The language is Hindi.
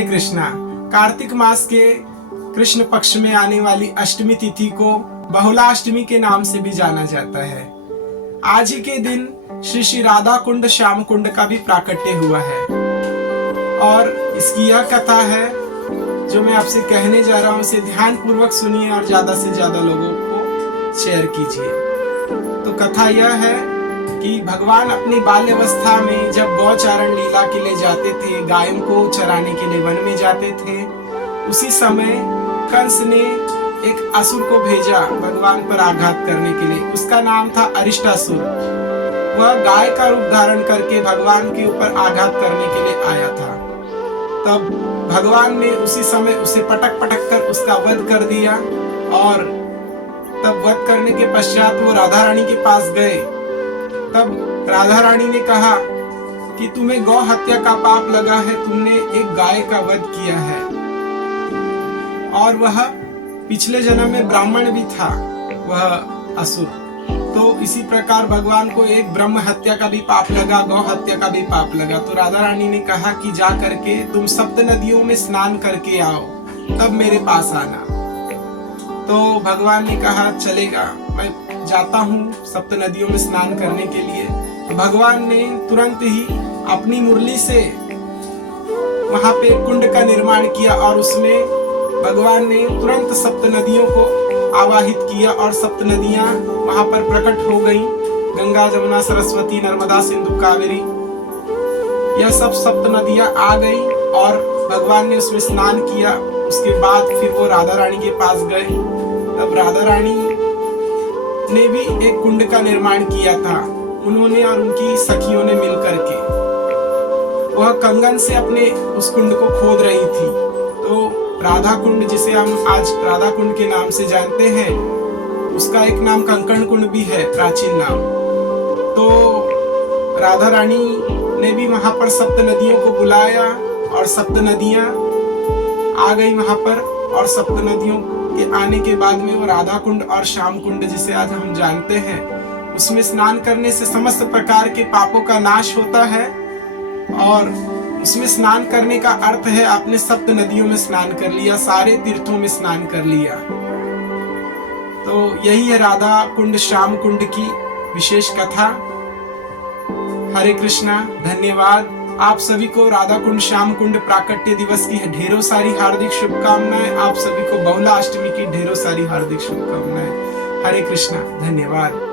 हरे कृष्णा। कार्तिक मास के कृष्ण पक्ष में आने वाली अष्टमी तिथि को बहुलाष्टमी के नाम से भी जाना जाता है। आज ही के दिन श्री श्री राधा कुंड श्याम कुंड का भी प्राकट्य हुआ है और इसकी यह कथा है जो मैं आपसे कहने जा रहा हूँ, उसे ध्यान पूर्वक सुनिए और ज्यादा से ज्यादा लोगों को शेयर कीजिए। तो कथा यह है कि भगवान अपनी बाल्यावस्था में जब गौचारण लीला के लिए जाते थे, गायों को चराने के लिए वन में जाते थे, उसी समय कंस ने एक असुर को भेजा भगवान पर आघात करने के लिए। उसका नाम था अरिष्टासुर। वह गाय का रूप धारण करके भगवान के ऊपर आघात करने के लिए आया था। तब भगवान ने उसी समय उसे पटक पटक कर उसका वध कर दिया और तब वध करने के पश्चात वो राधा रानी के पास गए। तब राधा रानी ने कहा कि तुम्हें गौ हत्या का पाप लगा है, तुमने एक गाय का वध किया है और वह पिछले जन्म में ब्राह्मण भी था वह असुर। तो इसी प्रकार भगवान को एक ब्रह्म हत्या का भी पाप लगा, गौ हत्या का भी पाप लगा। तो राधा रानी ने कहा कि जा करके तुम सप्त नदियों में स्नान करके आओ, तब मेरे पास आना। तो भगवान ने कहा चलेगा, मैं जाता हूँ सप्त नदियों में स्नान करने के लिए। तो भगवान ने तुरंत ही अपनी मुरली से वहां पे कुंड का निर्माण किया और उसमें भगवान ने तुरंत सप्त नदियों को आवाहित किया और सप्त नदियां वहां पर प्रकट हो गईं। गंगा, जमुना, सरस्वती, नर्मदा, सिंधु, कावेरी, यह सब सप्त नदियां आ गई और भगवान ने उसमें स्नान किया। उसके बाद फिर वो राधा रानी के पास गए। तब राधा रानी ने भी एक कुंड का निर्माण किया था, उन्होंने और उनकी सखियों ने मिल करके। वह कंगन से अपने उस कुंड को खोद रही थी। तो राधा कुंड, जिसे हम आज राधा कुंड के नाम से जानते हैं, उसका एक नाम कंकण कुंड भी है, प्राचीन नाम। तो राधा रानी ने भी वहां पर सप्त नदियों को बुलाया और सप्त नदियां आ गई वहां पर। और सप्त नदियों के आने के बाद में वो राधा कुंड और श्याम कुंड, जिसे आज हम जानते हैं, उसमें स्नान करने से समस्त प्रकार के पापों का नाश होता है। और उसमें स्नान करने का अर्थ है आपने सप्त नदियों में स्नान कर लिया, सारे तीर्थों में स्नान कर लिया। तो यही है राधा कुंड श्याम कुंड की विशेष कथा। हरे कृष्णा, धन्यवाद। आप सभी को राधा कुंड श्याम कुंड प्राकट्य दिवस की ढेरों सारी हार्दिक शुभकामनाएं। आप सभी को बहुला अष्टमी की ढेरों सारी हार्दिक शुभकामनाएं। हरे कृष्णा, धन्यवाद।